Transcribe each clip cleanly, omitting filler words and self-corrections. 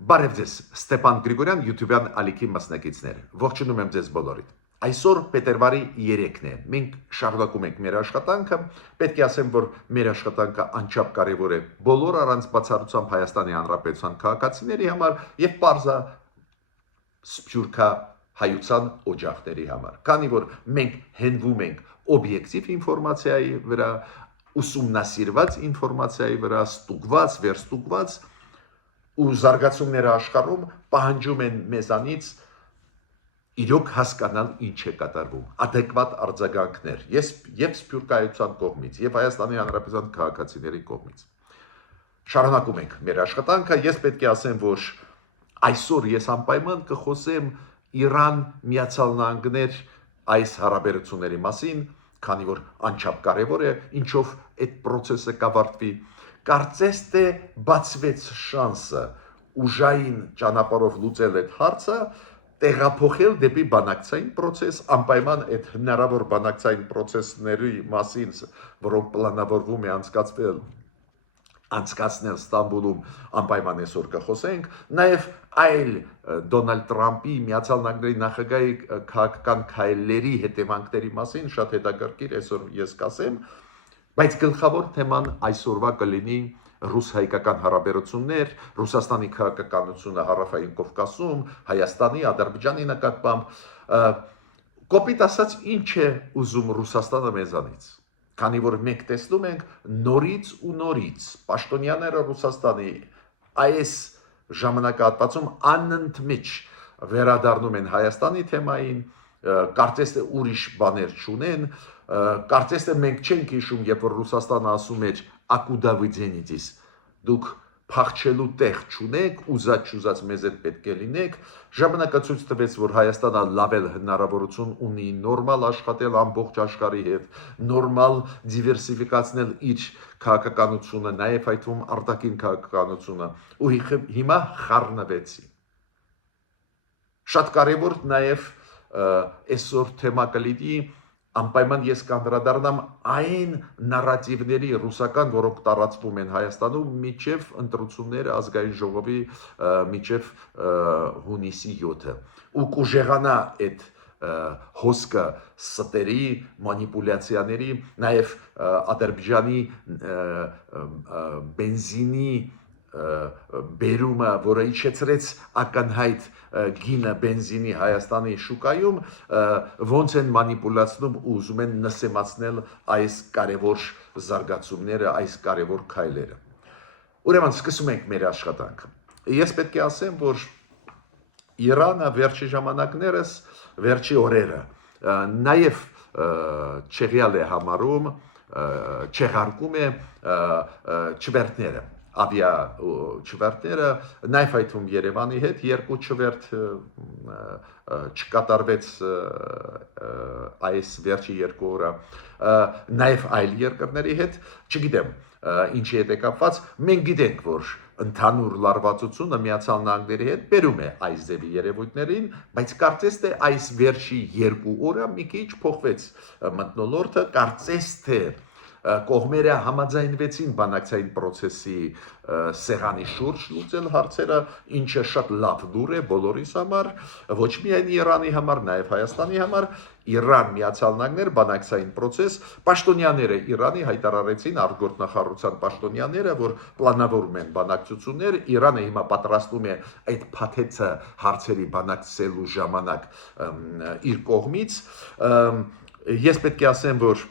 Բարև ձեզ, Ստեփան Գրիգորյան, YouTube-յան ալիքի մասնակիցներ։ Ողջունում եմ ձեզ բոլորիդ։ Այսօր փետրվարի 3-ն է։ Մենք շարունակում ենք մեր աշխատանքը։ Պետք է ասեմ, որ մեր աշխատանքը անչափ կարևոր է բոլոր առանց բացառությամբ Հայաստանի Հանրապետության քաղաքացիների համար եւ պարզա սփյուռքա հայության օջախների համար։ Քանի որ մենք հենվում ենք օբյեկտիվ ինֆորմացիայի վրա, ուսումնասիրված ինֆորմացիայի վրա, ստուգված, վերստուգված ու զարգացումները աշխարհում պահանջում են մեզանից իրոք հասկանալ ինչ է կատարվում, adekvat արձագանքներ, եւ սփյուռքայության կողմից, եւ Հայաստանի Հանրապետության քաղաքացիների կողմից։ Շարունակում ենք մեր աշխատանքը, ես պետք է ասեմ, որ այսօր ես անպայման կխոսեմ Իրան Միացյալ Նահանգներ այս հարաբերությունների մասին, քանի որ անչափ կարևոր է, ինչով այդ process-ը կավարտվի։ Կարծես թե բացվեց շանսը ուժային ճանապարհով լուծել այդ հարցը, տեղափոխել դեպի բանակցային process, անպայման այդ հնարավոր բանակցային process-ների մասին, որոնք պլանավորվում է անցկացնել Ստամբուլում, անպայման այսօր կխոսենք, նաև այլ Դոնալդ Տրամփի Միացյալ Նահանգների նախագահի քաղաքական քայլերի հետևանքների մասին շատ հետաքրքիր այսօր ես կասեմ, բայց գլխավոր թեման այսօրվա կլինի ռուս-հայկական հարաբերություններ, Ռուսաստանի քաղաքականությունը Հարավային Կովկասում, Հայաստանի, Ադրբեջանի նկատմամբ, կոպիտ ասած, ինչ է ուզում Ռուսաստանը մեզանից։ Քանի որ մենք տեսնում ենք նորից ու նորից պաշտոնյաները Ռուսաստանի այս ժամանակահատվածում անընդմեջ վերադառնում են Հայաստանի թեմային, կարծես թե ուրիշ բաներ չունեն, կարծես թե մենք չենք հիշում, երբ որ Ռուսաստանը ասում էր «Ակուդա вы денетесь», դուք փախչելու տեղ չունեք, ուզած մեզ հետ պետք է լինեք, ժամանակը ցույց տվեց, որ Հայաստանը լավել հնարավորություն ունի նորմալ աշխատել ամբողջ աշխարհի հետ, նորմալ դիվերսիֆիկացնել իր քաղաքականությունը, նաև այդ թվում արտաքին քաղաքականությունը, ու հիմա խառնվեցի։ Շատ կարևոր նաև այսօր թեմա կլինի, անպայման ես կանդրադառնամ այն նարատիվների ռուսական, որոնք տարածվում են Հայաստանում միջև ընտրությունները ազգային ժողովի միջև հունիսի 7-ը ու կուժեղանա այդ հոսքը ստերի, մանիպուլյացիաների, նաև Ադրբեջանի բենզինի բերումը, որը իջեցրեց ակնհայտ գինը բենզինի Հայաստանի շուկայում, ոնց են մանիպուլացնում ու ուզում են նսեմացնել այս կարևոր զարգացումները, այս կարևոր քայլերը։ Ուրեմն սկսում ենք մեր աշխատանքը։ Ես պետք է ասեմ, որ Իրանը վերջի ժամանակներս, վերջի օրերը նաև չեղյալ է համարում, չեղարկում է չվերթները, ավիա չվերթները, նաև այդ թվում Երևանի հետ երկու չվերթ չկատարվեց այս վերջի երկու օրը, նաև այլ երկրների հետ, չգիտեմ ինչի հետ է կապված, մենք գիտենք, որ ընդհանուր լարվածությունը Միացյալ Նահանգների հետ բերում է այս ձևի երևույթներին, բայց կարծես թե այս վերջի երկու օրը մի քիչ փոխվեց մթնոլորտը, կարծես թե կողմերը համաձայնվեցին բանակցային process-ի սեղանի շուրջ լուծել հարցերը, ինչը շատ լավ լուր է բոլորիս համար, ոչ միայն Իրանի համար, նաև Հայաստանի համար, Իրան Միացյալ Նահանգներ բանակցային process, պաշտոնյաները Իրանի հայտարարեցին արտգործնախարարության պաշտոնյաները, որ պլանավորում են բանակցություններ, Իրանը հիմա պատրաստում է այդ փաթեթը հարցերի բանակցելու ժամանակ իր կողմից, ես պետք է ասեմ, որ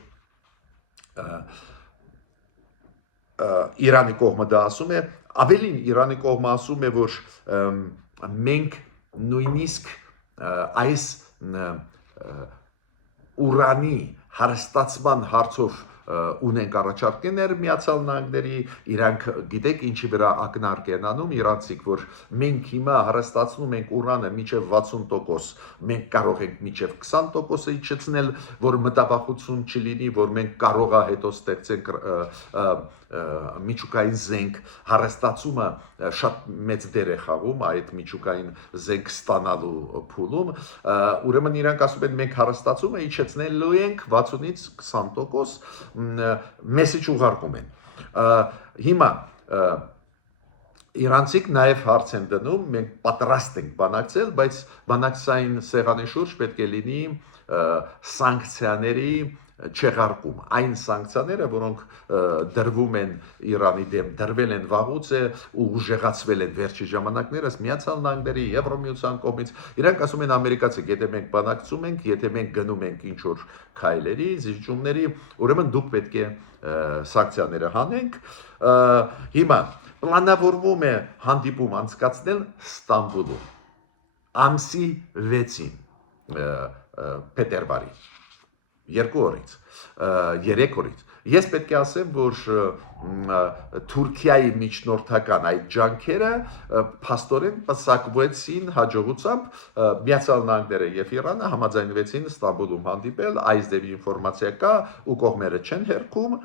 Իրանի կողմը դա ասում է, ավելին Իրանի կողմը ասում է, որ մենք նույնիսկ այս ուրանի հարստացման հարցով ունենք առաջարկներ Միացյալ Նահանգների, իրանք գիտեք ինչի վրա ակնարկ են անում իրանցիք, որ մենք հիմա հարստացնում ենք ուրանը մինչև 60%, մենք կարող ենք մինչև 20%-ը իջեցնել, որ մտավախություն չլինի, որ մենք կարող է հետո ստեղծենք միջուկային զենք, հարստացումը շատ մեծ դեր է խաղում այդ միջուկային զենք ստանալու փուլում, ուրեմն իրանք ասում են մենք հարստացումը իջեցնելու ենք 60-ից 20%, մեսիջ ուղարկում են։ Հիմա Իրանցիք նաև հարց են դնում, մենք պատրաստ ենք բանակցել, բայց բանակցային սեղանի շուրջ պետք է լինի սանկցիաների չեղարկում, այն սանկցիաները, որոնք դրվում են Իրանի դեմ, դրվել են վաղուց ու ուժեղացվել են վերջի ժամանակներս Միացյալ Նահանգների, Եվրոմիության կողմից, իրանք ասում են ամերիկացիք, եթե մենք բանակցում ենք, եթե մենք գնում ենք ինչ որ քայլերի, զիջումների, ուրեմն դուք պետք է սանկցիաները հանենք, հիմա պլանավորվում է հանդիպում անցկացնել Ստամբուլում ամսի 6-ին փետրվարի 2 օրից 3 օրից ես պետք է ասեմ որ Թուրքիայի միջնորդական այդ ջանքերը փաստորեն պսակվեցին հաջողությամբ Միացյալ Նահանգները եւ Իրանը համաձայնվեցին Ստամբուլում հանդիպել այս դեպի ինֆորմացիա կա ու կողմերը չեն հերքում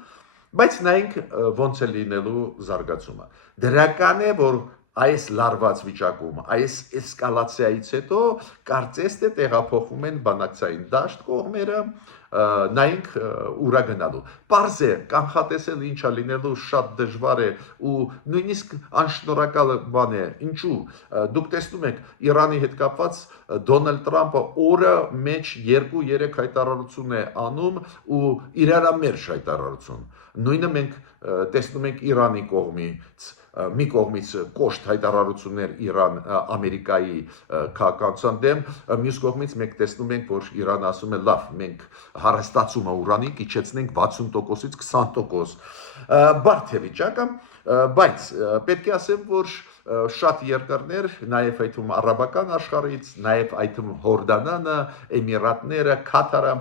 բայց նայենք ոնց է լինելու զարգացումը դրական է որ այս լարված վիճակում, այս էսկալացիայից հետո կարծես թե տեղափոխվում են բանակցային դաշտ կողմերը, նայենք ուրա գնալու։ Պարզ է, կանխատեսել ինչա լինելու շատ դժվար է ու նույնիսկ անշնորհակալ բան է, ինչու, դուք տեսնում եք Իրանի հետ կապված Դոնալդ Տրամպը օրը մեջ 2-3 հայտարարություն է անում ու իրարամերժ հայտարարություն։ Նույնը մենք տեսնում ենք Իրանի կողմից մի կողմից կոշտ հայտարարություններ Իրան Ամերիկայի քաղաքացիական դեմ, մյուս կողմից մենք տեսնում ենք, որ Իրանը ասում է լավ, մենք հարստացումը ուրանի կիչեցնենք 60%-ից 20%, բարդ է վիճակը, բայց պետք է ասեմ, որ շատ երկրներ, նաև այդ թվում արաբական աշխարհից, նաև այդ թվում Հորդանանը, Էմիրատները, Կատարը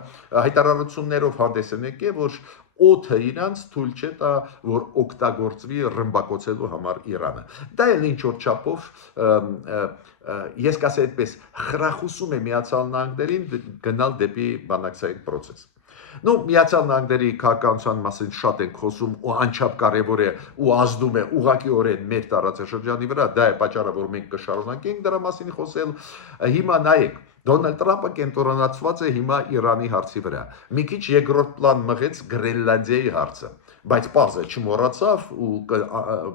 հայտարարություններով հանդես են եկել, որ օդը իրանց թույլ չէ տա, որ օգտագործվի ռմբակոծելու համար Իրանը։ Դա էլ ինչ որ չափով ես կասեի այդպես խրախուսում է Միացյալ Նահանգներին գնալ դեպի բանակցային process։ Ну, Միացյալ Նահանգների քաղաքականության մասին շատ ենք խոսում ու անչափ կարևոր է ու ազդում է ուղղակիորեն մեր տարածաշրջանի վրա, դա է պատճառը, որ մենք կշարունակենք դրա մասին խոսել։ Հիմա նայեք Դոնալդ Տրամպը կենտրոնացված է հիմա Իրանի հարցի վրա։ Մի քիչ երկրորդ պլան մղեց Գրենլանդիայի հարցը, բայց պարզը չմոռացավ ու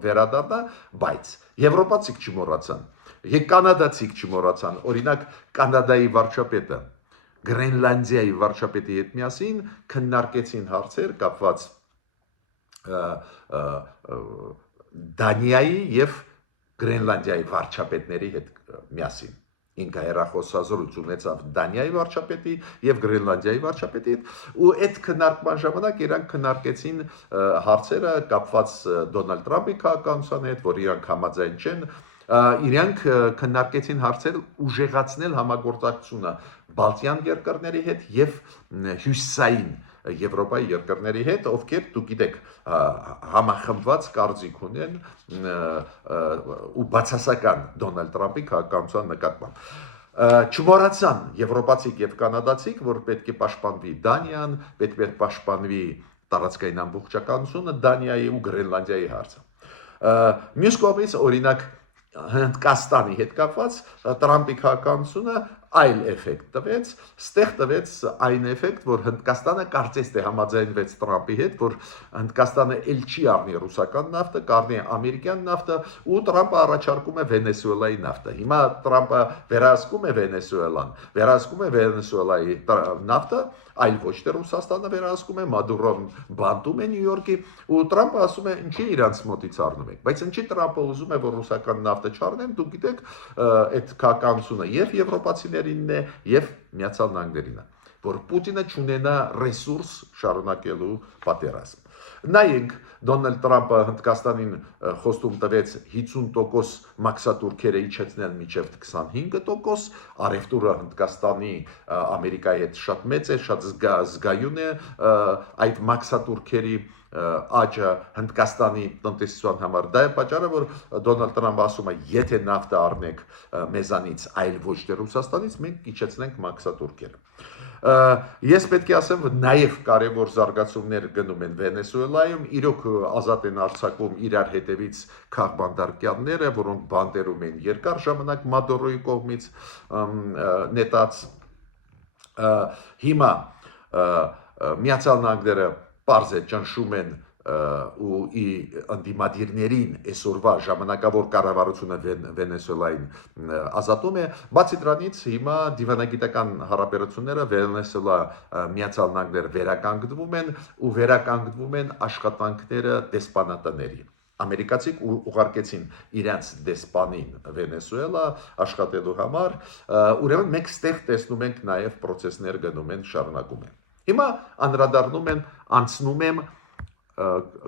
վերադառնա, բայց եվրոպացիք չմոռացան, եւ կանադացիք չմոռացան, օրինակ Կանադայի վարչապետը Գրենլանդիայի վարչապետի հետ միասին քննարկեցին հարցեր կապված Դանիայի եւ Գրենլանդիայի վարչապետների հետ միասին։ Ինքը հեռախոսազրույց ունեցավ Դանիայի վարչապետի եւ Գրենլանդիայի վարչապետի հետ ու այդ քննարկման ժամանակ իրանք քննարկեցին հարցերը կապված Դոնալդ Տրամպի քաղաքականության հետ, որ իրանք համաձայն չեն, իրանք քննարկեցին հարցեր ուժեղացնել համագործակցությունը Բալտյան երկրների հետ եւ հյուսիսային Եվրոպայի երկրների հետ, ովքեր դուք գիտեք համախմբված կարծիք ունեն ու բացասական Դոնալդ Տրամպի քաղաքականության նկատմամբ։ Չմոռացան եվրոպացիք եւ կանադացիք, որ պետք է պաշտպանվի Դանիան, պետք է պաշտպանվի տարածքային ամբողջականությունը Դանիայի ու Գրենլանդիայի հարցը։ Մյուս կողմից օրինակ Հնդկաստանի հետ կապված Տրամպի քաղաքականությունը այլ էֆեկտ տվեց, ստեղ տվեց այն էֆեկտ, որ Հնդկաստանը կարծես թե համաձայնվեց Տրամպի հետ, որ Հնդկաստանը ել չի առնի ռուսական նավթը, կառնի ամերիկյան նավթը ու Տրամպը առաջարկում է Վենեսուելայի նավթը։ Հիմա Տրամպը վերահսկում է Վենեսուելան, վերահսկում է Վենեսուելայի նավթը, այլ ոչ թե Ռուսաստանը վերահսկում է, Մադուրոն բանտում է Նյու Յորքի ու Տրամպը ասում է ինչի իրանց մոտից առնում եք, բայց ինչի Տրամպը ուզում է որ ռուսական նավթը չառնեն, դուք գիտեք այդ քաղաքականությունը եւ եվրոպացիներինն է եւ Միացյալ Նահանգներինն է, որ Պուտինը չունենա ռեսուրս շարունակելու պատերազմ։ Նայենք Դոնալդ Տրամպը Հնդկաստանին խոստում տվեց 50% մաքսատուրքերը իջեցնել մինչև 25%, առևտուրը Հնդկաստանի Ամերիկայի հետ շատ մեծ է, շատ զգայուն է այդ մաքսատուրքերի աճը Հնդկաստանի տնտեսության համար, դա է պատճառը, որ Դոնալդ Տրամպը ասում է, եթե նավթը առնեք մեզանից, այլ ոչ թե Ռուսաստանից, մենք իջեցնենք մաքսատուրքերը։ Ես պետք է ասեմ, որ նաև կարևոր զարգացումներ գնում են Վենեսուելայում, իրոք ազատ են արձակվում իրար հետևից քաղբանդարկյանները, որոնք բանտերում են երկար ժամանակ Մադուրոյի կողմից նետած։ Հիմա Միացյալ Նահանգները պարզ է ճնշում են ու անդիմադիրներին այսօրվա ժամանակավոր կառավարությունը Վենեսուելային ազատում է, բացի դրանից հիմա դիվանագիտական հարաբերությունները Վենեսուելա Միացյալ Նահանգներ վերականգնվում են ու վերականգնվում են աշխատանքները դեսպանատների։ Ամերիկացիք ուղարկեցին իրենց դեսպանին Վենեսուելա աշխատելու համար, ուրեմն մենք ստեղ տեսնում ենք նաև process-ներ գնում են, շարունակում են։ Հիմա անդրադառնում եմ, անցնում եմ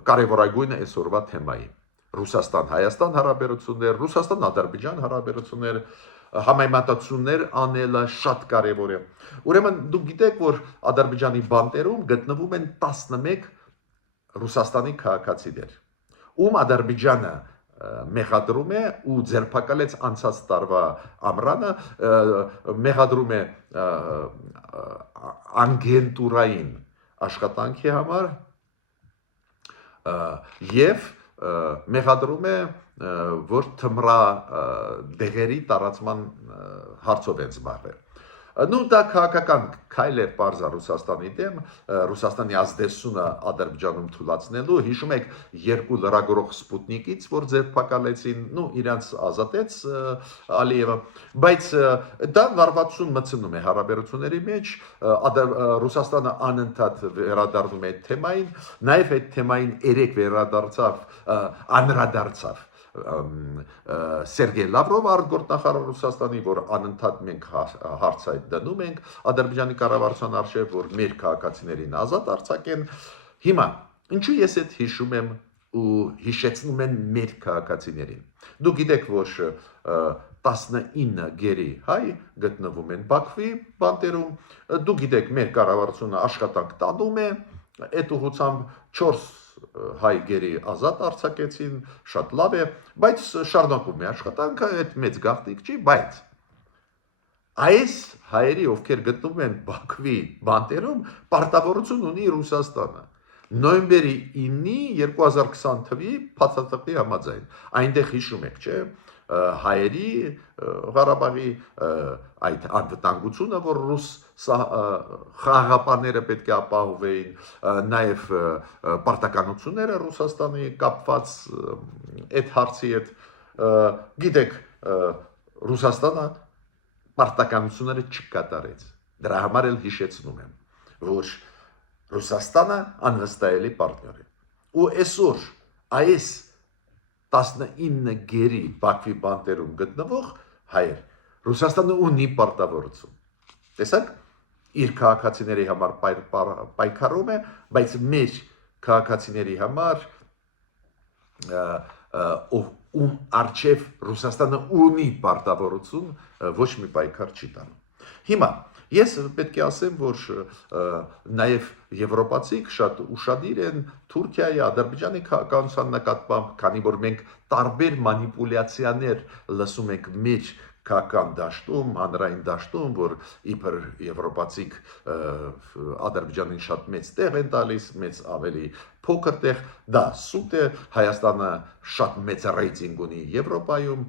կարևորագույն այսօրվա թեմային։ Ռուսաստան-Հայաստան հարաբերություններ, Ռուսաստան-Ադրբեջան հարաբերություններ, համեմատություններ անելը շատ կարևոր է։ Ուրեմն դուք գիտեք, որ Ադրբեջանի բանտերում գտնվում են 11 Ռուսաստանի քաղաքացիներ, ում Ադրբեջանը մեղադրում է ու ձերբակալեց անցած տարվա ամռանը, մեղադրում է անգենտուրային աշխատանքի համար եւ մեղադրում է, որ թմրա դեղերի տարածման հարցով են զբաղվել։ Նու դա քաղաքական քայլ է պարզա Ռուսաստանի դեմ, Ռուսաստանի ազդեցությունը Ադրբեջանում թույլատնելու, հիշում եք երկու լրագրող Սպուտնիկից, որ ձերբակալեցին, իրանց ազատեց Ալիևը, բայց դա լարվածություն մտցնում է հարաբերությունների մեջ, Ռուսաստանը անընդհատ վերադառնում է այդ թեմային, նաև այդ թեմային երեք անդրադարձավ Սերգեյ Լավրով արտգործնախարար Ռուսաստանի, որ անընդհատ մենք հարց այդ դնում ենք Ադրբեջանի կառավարության առջև, որ մեր քաղաքացիներին ազատ արձակեն։ Հիմա ինչու ես այդ հիշում եմ ու հիշեցնում եմ մեր քաղաքացիներին։ Դուք գիտեք, որ 19 գերի հայ գտնվում են Բաքվի բանտերում, դուք գիտեք, մեր կառավարությունը աշխատանք տանում է, այդ ուղղությամբ 4 հայ գերի ազատ արձակեցին, շատ լավ է, բայց շարունակում է աշխատանքը, այդ մեծ գաղտնիք չի, բայց այս հայերի, ովքեր գտնվում են Բաքվի բանտերում, պարտավորություն ունի Ռուսաստանը։ Նոյեմբերի 9-ի 2020 թվականի փաստաթղթի համաձայն, այնտեղ հիշում եք, չէ՞, հայերի Ղարաբաղի այդ անվտանգությունը, որ ռուս խաղաղապահները պետք է ապահովեին, նաև պարտականությունները Ռուսաստանի կապված այդ հարցի հետ, գիտեք, Ռուսաստանը պարտականությունները չկատարեց։ Դրա համար էլ հիշեցնում եմ, որ Ռուսաստանը անվստահելի պարտներ է։ Ու այսօր այս 19 գերի Բաքվի բանտերում գտնվող հայեր Ռուսաստանը ունի պարտավորություն։ Տեսակ, իր քաղաքացիների համար պայքարում է, բայց մեր քաղաքացիների համար ում առջև Ռուսաստանը ունի պարտավորություն, ոչ մի պայքար չի տանում։ Հիմա ես պետք է ասեմ, որ նաև եվրոպացիք շատ ուշադիր են Թուրքիայի, Ադրբեջանի քաղաքականության նկատմամբ, քանի որ մենք տարբեր մանիպուլյացիաներ լսում ենք մեր քաղաքական դաշտում, հանրային դաշտում, որ իբր եվրոպացիք Ադրբեջանին շատ մեծ տեղ են տալիս, մեծ ավելի փոքր տեղ, դա սուտ է, Հայաստանը շատ մեծ ռեյտինգ ունի Եվրոպայում,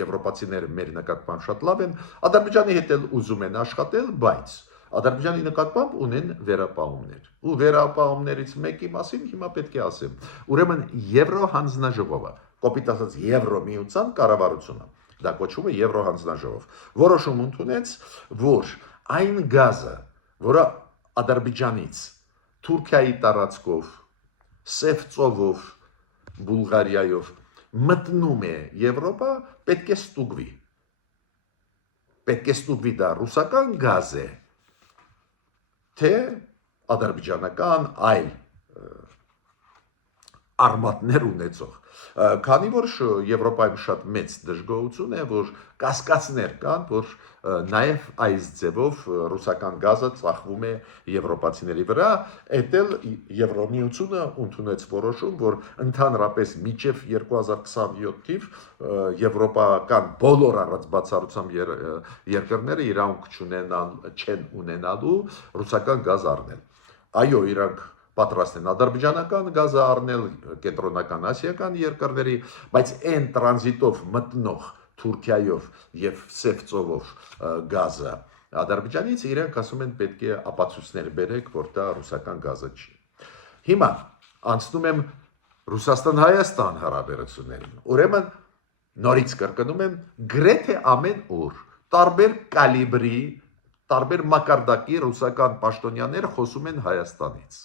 եվրոպացիները մեր նկատմամբ շատ լավ են, Ադրբեջանի հետ էլ ուզում են աշխատել, բայց Ադրբեջանի նկատմամբ ունեն վերապահումներ։ Ու վերապահումներից մեկի մասին հիմա պետք է ասեմ։ Ուրեմն Եվրո հանձնաժողովը, կոպիտ ասած Եվրոմիության կառավարությունը, դա կոչվում է Եվրո հանձնաժողով, որոշում ընդունեց, որ այն գազը, որը Ադրբեջանից Թուրքիայի տարածքով, Սև ծովով, Բուլղարիայով մտնում է Եվրոպա, պետք է ստուգվի։ Պետք է ստուգվի դա ռուսական գազ է, թե ադրբեջանական այլ արմատներ ունեցող, քանի որ Եվրոպայում շատ մեծ դժգոհություն է, որ կասկածներ կան, որ նաև այս ձևով ռուսական գազը ծախվում է եվրոպացիների վրա, այդ էլ Եվրոմիությունը ընդունեց որոշում, որ ընդհանրապես մինչև 2027 թիվ եվրոպական բոլոր առանց բացառությամբ երկրները իրավունք չեն ունենալու ռուսական գազ առնել։ Այո, իրանք պատրաստ են ադրբեջանական գազը առնել, կենտրոնական ասիական երկրների, բայց այն տրանզիտով մտնող Թուրքիայով եւ Սև ծովով գազը Ադրբեջանից իրենք ասում են պետք է ապացույցներ բերեք, որ դա ռուսական գազը չի։ Հիմա անցնում եմ Ռուսաստան-Հայաստան հարաբերություններին։ Ուրեմն նորից կրկնում եմ, գրեթե ամեն օր տարբեր կալիբրի, տարբեր մակարդակի ռուսական պաշտոնյաներ խոսում են Հայաստանից։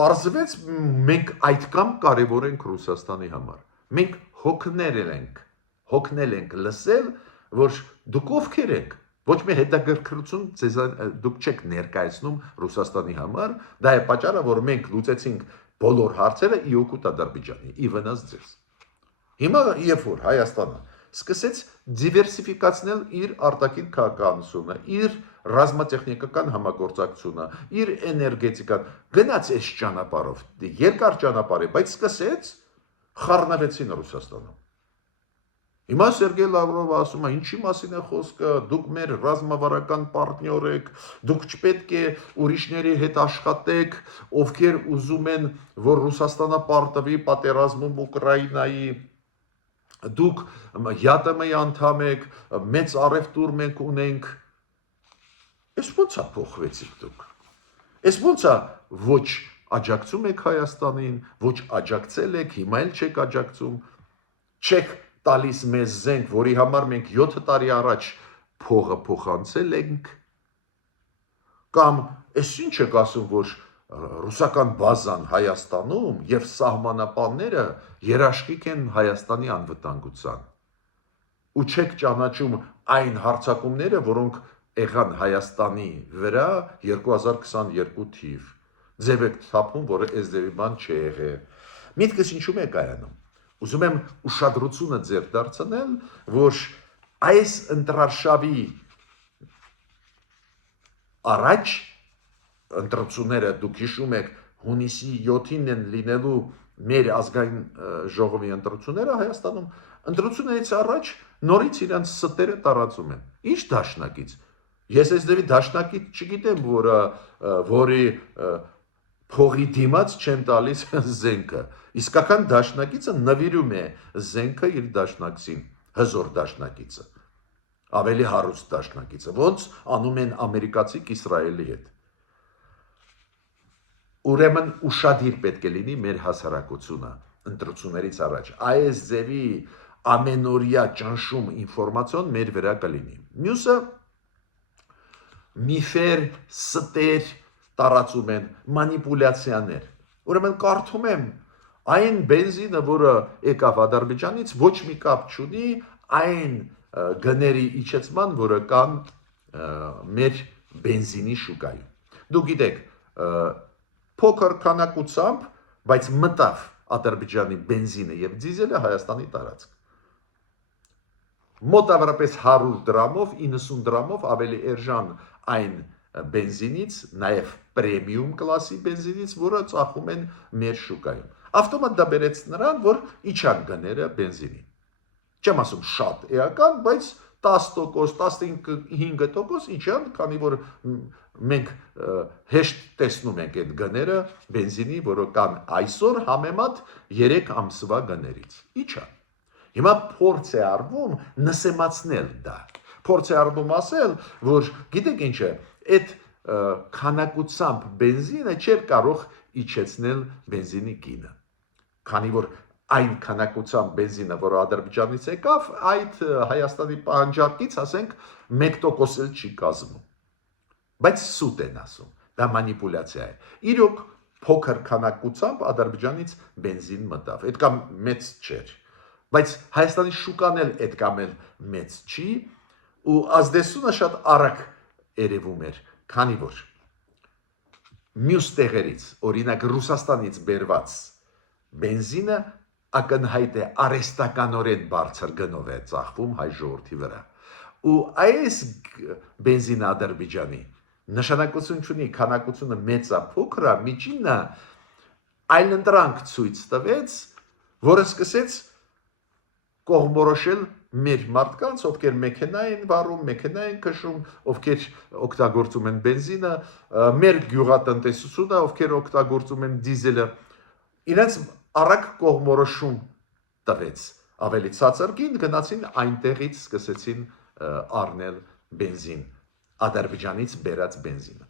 Պարզվեց մենք այդքան կարևոր ենք Ռուսաստանի համար։ Մենք հոգնել ենք լսել, որ դուք ովքեր եք, ոչ մի հետաքրքրություն դուք չեք ներկայացնում Ռուսաստանի համար, դա է պատճառը, որ մենք լուծեցինք բոլոր հարցերը ի օգուտ Ադրբեջանի, ի վնաս ձեզ։ Հիմա երբ որ Հայաստանը սկսեց դիվերսիֆիկացնել իր արտաքին քաղաքականությունը, իր ռազմատեխնիկական համագործակցությունը, իր էներգետիկան, գնաց այս ճանապարհով, երկար ճանապարհ է, բայց սկսեց խառնվեցին Ռուսաստանում։ Հիմա Սերգեյ Լավրովը ասում է, ինչի մասին է խոսքը, դուք մեր ռազմավարական պարտնյոր եք, դուք չպետք է ուրիշների հետ աշխատեք, ովքեր ուզում են, որ Ռուսաստանը պարտվի պատերազմում Ուկրաինայի, դուք ԵԱՏՄ-ի անդամ եք, մեծ առևտուր մենք ունենք։ Այս ո՞նց է փոխվեցիք դուք։ Այս ո՞նց է ոչ աջակցում եք Հայաստանին, ոչ աջակցել եք, հիմա էլ չեք աջակցում, չեք տալիս մեզ զենք, որի համար մենք 7 տարի առաջ փողը փոխանցել ենք, կամ այս ինչ եք ասում, որ ռուսական բազան Հայաստանում եւ սահմանապանները երաշխիք են Հայաստանի անվտանգության, ու չեք ճանաչում այն հարձակումները, որոնք եղան Հայաստանի վրա 2022 թիվ, ձև եք թափում, որ այս ձևի բան չի եղել։ Միտքս ինչու՞մ է կայանում։ Ուզում եմ ուշադրությունը ձեր դարձնել, որ այս ընտրարշավի առաջ ընտրությունները դուք հիշում եք հունիսի 7-ին են լինելու մեր ազգային ժողովի ընտրությունները Հայաստանում, ընտրություններից առաջ նորից իրենց ստերը տարածում են։ Ինչ դաշնակից։ Ես այս դեպի դաշնակից չգիտեմ, որի փողի դիմաց չեն տալիս զենքը։ Իսկական դաշնակիցը նվիրում է զենքը իր դաշնակցին, հզոր դաշնակիցը, ավելի հարուստ դաշնակիցը, ոնց անում են ամերիկացիք Իսրայելի հետ։ Ուրեմն ուշադիր պետք է լինի մեր հասարակությունը ընտրություններից առաջ։ Այս ձևի ամենօրյա ճնշում ինֆորմացիոն մեր վրա կլինի։ Մյուսը միֆեր, ստեր տարածում են, մանիպուլյացիաներ։ Ուրեմն կարդում եմ այն բենզինը, որը եկավ Ադրբեջանից, ոչ մի կապ չունի այն գների իջեցման, որը կան մեր բենզինի շուկայում։ Դուք գիտեք, փոքր քանակությամբ, բայց մտավ Ադրբեջանի բենզինը եւ դիզելը Հայաստանի տարածք։ Մոտավորապես 100 դրամով, 90 դրամով ավելի էժան այն բենզինից, նաև պրեմիում կլասի բենզինից, որը ծախում են մեր շուկայում։ Ավտոմատ դա բերեց նրան, որ իջան գները բենզինի։ Չեմ ասում շատ էական, բայց 10%, 15% իջան, քանի որ մենք հեշտ տեսնում ենք այդ գները բենզինի, որը կան այսօր համեմատ 3 ամսվա գներից։ Իջան։ Հիմա փորձ է արվում նսեմացնել դա։ Փորձ է արվում ասել, որ գիտեք ինչ է, այդ քանակությամբ բենզինը չէր կարող իջեցնել բենզինի գինը։ Քանի որ այն քանակությամբ բենզինը, որը Ադրբեջանից եկավ, այդ Հայաստանի պահանջարկից, ասենք, 1% էլ չի կազմում։ Բայց սուտ են ասում, դա մանիպուլյացիա է։ Իրոք փոքր քանակությամբ Ադրբեջանից բենզին մտավ, այդքան մեծ չէր։ Բայց Հայաստանի շուկան էլ այդքան մեծ չի, ու ազդեցությունը շատ արագ երևում էր, քանի որ մյուս տեղերից, օրինակ Ռուսաստանից բերված բենզինը ակնհայտ է արհեստականորեն բարձր գնով է ծախվում հայ ժողովրդի վրա։ Ու այս բենզինը Ադրբեջանի նշանակություն չունի, քանակությունը մեծ է, փոքր է, միջինը այլընտրանք ցույց տվեց, որը սկսեց կողմորոշել մեր մարդկանց, ովքեր մեքենա են վարում, մեքենա են քշում, ովքեր օգտագործում են բենզինը, մեր գյուղատնտեսությունը, ովքեր օգտագործում են դիզելը, իրենց արագ կողմորոշում տվեց։ Ավելի ցածր գին գնացին այնտեղից սկսեցին առնել բենզին, Ադրբեջանից բերած բենզինը։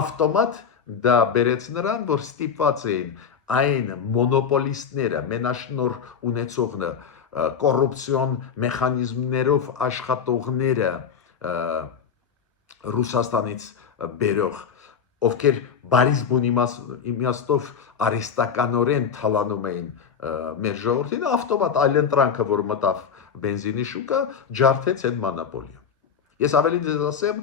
Ավտոմատ դա բերեց նրան, որ ստիպված էին այն մոնոպոլիստները, մենաշնոր ունեցողները, կոռուպցիոն մեխանիզմներով աշխատողները Ռուսաստանից բերող, ովքեր բարիս բուն իմաստով արիստականորեն թալանում էին մեր ժողովրդին, ավտոմատ այլընտրանքը, որ մտավ բենզինի շուկա, ջարդեց այդ մոնոպոլիան։ Ես ավելին ձեզ ասեմ,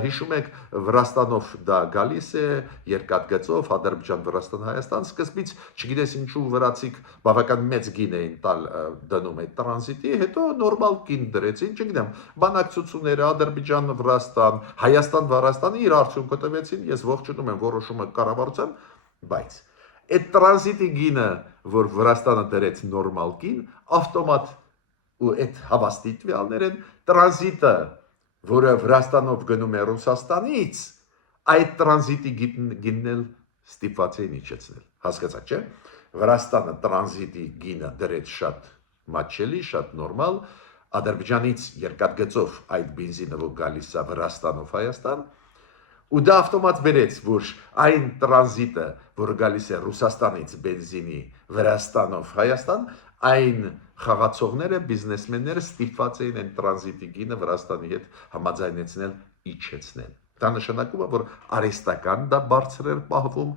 հիշում եք Վրաստանով դա գալիս է երկաթգծով Ադրբեջան, Վրաստան, Հայաստան, սկզբից չգիտես ինչու վրացիք բավական մեծ գին էին դնում այդ տրանզիտի, հետո նորմալ գին դրեցին, չգիտեմ, բանակցությունները Ադրբեջան, Վրաստան, Հայաստան, Վրաստանը իր արդյունքը տվեցին, ես ողջունում եմ որոշումը կառավարության, բայց այդ տրանզիտի գինը, որ Վրաստանը դրեց նորմալ գին, ավտոմատ ու այդ հավաստի տվյալներ են տրանզիտը, որը Վրաստանով գնում է Ռուսաստանից, այդ տրանզիտի գինն էլ ստիպված էին իջեցնել։ Հասկացաք, չէ՞։ Վրաստանը տրանզիտի գինը դրեց շատ մատչելի, շատ նորմալ, Ադրբեջանից երկաթգծով այդ բենզինը որ գալիս է Վրաստանով Հայաստան, ու դա ավտոմատ բերեց, որ այն տրանզիտը, որը գալիս է Ռուսաստանից բենզինի Վրաստանով Հայաստան, այն խաղացողները, բիզնեսմենները ստիպված էին այն տրանզիտի գինը Վրաստանի հետ համաձայնեցնել, իջեցնել։ Դա նշանակում է, որ արհեստական դա բարձր էր պահվում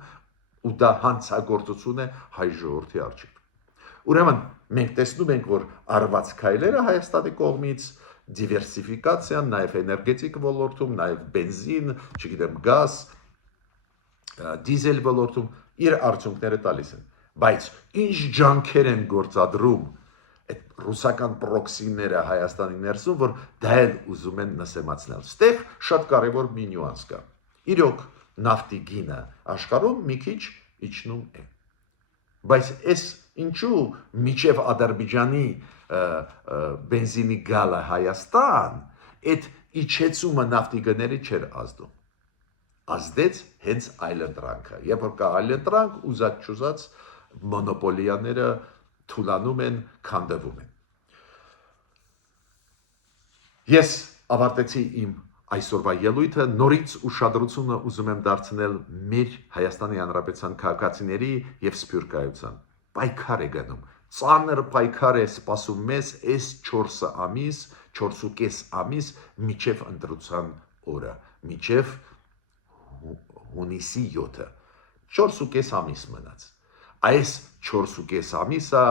ու դա հանցագործություն է հայ ժողովրդի առջև։ Ուրեմն մենք տեսնում ենք, որ արված քայլերը Հայաստանի կողմից դիվերսիֆիկացիան, նաև էներգետիկ ոլորտում, նաև բենզին, չգիտեմ, գազ, դիզել ոլորտում իր արդյունքները տալիս են։ Բայց ինչ ջանքեր են գործադրում այդ ռուսական պրոքսիները Հայաստանի ներսում, որ դա էլ ուզում են նսեմացնել։ Ստեղ շատ կարևոր մի նյուանս կա։ Իրոք նավթի գինը աշխարհում մի քիչ իջնում է։ Բայց այս ինչու միջև Ադրբեջանի բենզինի գալը Հայաստան, այդ իջեցումը նավթի գների չէր ազդում։ Ազդեց հենց այլընտրանքը։ Երբ որ կա այլընտրանք, ուզած-չուզած մոնոպոլիաները թուլանում են, քանդվում են։ Ես ավարտեցի իմ այսօրվա ելույթը, նորից ուշադրությունը ուզում եմ դարձնել մեր Հայաստանի Հանրապետության քաղաքացիների եւ սփյուռքայության։ Պայքար է գնում, ծանր պայքար է սպասում մեզ այս 4 ամիս, 4.5 ամիս միջև ընտրության օրը, միջև հունիսի 7-ը, 4.5 ամիս մնաց։ Այս 4.5 ամիսը,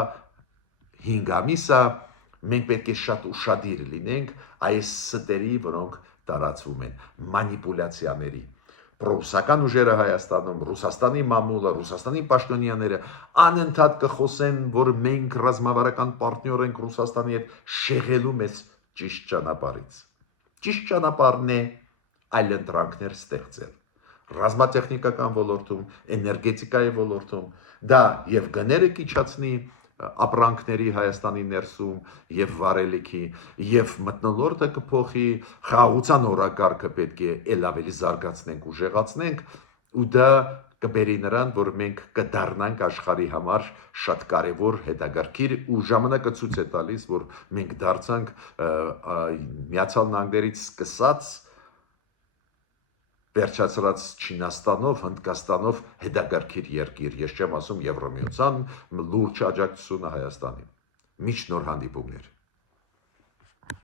5 ամիսը մենք պետք է շատ ուշադիր լինենք այս ստերի, որոնք տարածվում են, մանիպուլյացիաների։ Պրոռուսական ուժերը Հայաստանում, Ռուսաստանի մամուլը, Ռուսաստանի պաշտոնյաները անընդհատ կխոսեն, որ մենք ռազմավարական պարտնյոր ենք Ռուսաստանի հետ, շեղելու մեզ ճիշտ ճանապարհից։ Ճիշտ ճանապարհն է այլընտրանքներ ստեղծել։ Ռազմատեխնիկական ոլորտում, էներգետիկայի ոլորտում, դա եւ գները կիչացնի ապրանքների Հայաստանի ներսում եւ վարելիքի եւ մթնոլորտը կփոխի, խաղաղության օրակարգը պետք է ել ավելի զարգացնենք, ուժեղացնենք ու դա կբերի նրան, որ մենք կդառնանք աշխարհի համար շատ կարևոր հետագարկիր ու ժամանակը ցույց է տալիս, որ մենք դարձանք Միացյալ Նահանգներից սկսած վերջացրած Չինաստանով, Հնդկաստանով հետագարկիր երկիր, ես չեմ ասում Եվրամիության լուրջ աջակցությունը Հայաստանին։ Մինչ նոր հանդիպումներ։